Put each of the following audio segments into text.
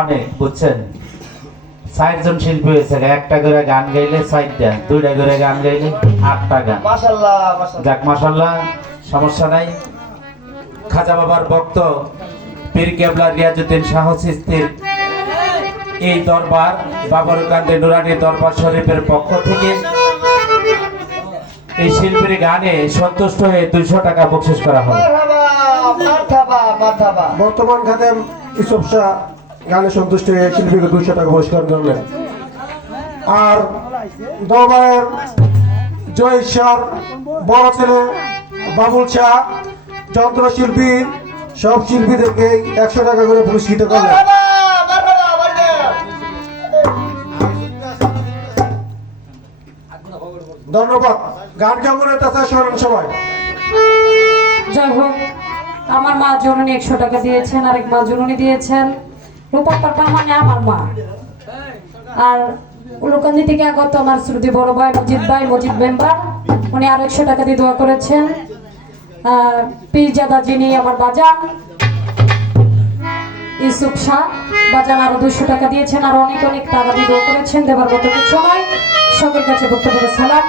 অনেক বুঝছেন ৬০ জন শিল্পী হয়েছে একটা করে গান গাইলে ৬০টা দুইটা করে গান গাইলে ৮টা গান মাশাআল্লাহ মাশাআল্লাহ যাক মাশাআল্লাহ সমস্যা নাই খাজা বাবার ভক্ত পীর কেবলা রিয়াজউদ্দিন শাহ চিশতির এই দরবার বাবরকান্দি নুরানি দরবার শরীফের পক্ষ থেকে এই শিল্পীর গানে সন্তুষ্ট হয়ে 200 টাকা বকশিশ করা হবে। মারহাবা মারহাবা। বর্তমান খাদেম ইসুফ শাহ গানে সন্তুষ্ট হয়ে শিল্পীকে 200 টাকা পুরস্কার করলেন। আর দরবারের জয় শাহ বড় ছেলে বাবুল শাহ যন্ত্রশিল্পী সব শিল্পীদেরকে 100 টাকা করে পুরস্কৃত করলেন। ধন্যবাদ। গান কেমন হইতেছে শোনেন সবাই। যাই হোক, আমার মা জননী 100 টাকা দিয়েছেন, আরেক মা জননী দিয়েছেন। রূপাপাটা মানে আমার মা। আর উলুকান্দি থেকে আগত আমার শ্রুতি বড় ভাই মজিদ মেম্বার, উনি আরো 100 টাকা দিয়ে দোয়া করেছেন। পীরজাদা যিনি আমার বাজান ইউসুফ শাহ বাজান আরো 200 টাকা দিয়েছেন, আর অনেক অনেক টাকা দিয়ে দোয়া করেছেন। দেবার মতো কিছু নয়। সকলের কাছে বক্তব্য সালাম।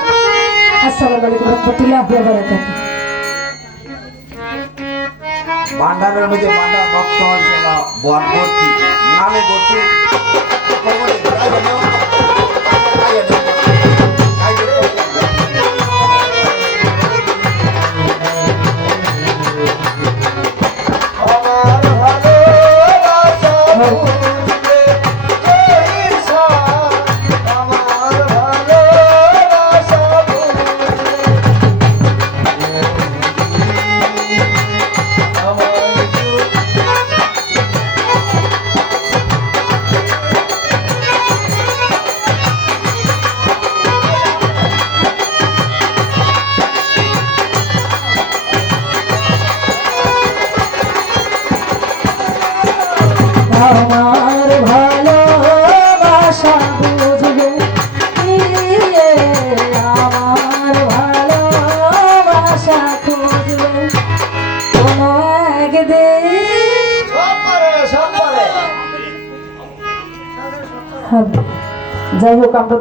আসসালামু আলাইকুম ওয়া রাহমাতুল্লাহি ওয়া বারাকাতুহু। ভান্ডারের মধ্যে ভান্ডার ভক্ত অঞ্চলা বন ভর্তি নামে ভর্তি আমার ভালোবাসা বুঝবে আমার ভালোবাসা খুঁজবে কোনো একদিন। যাই হোক, আমরা তো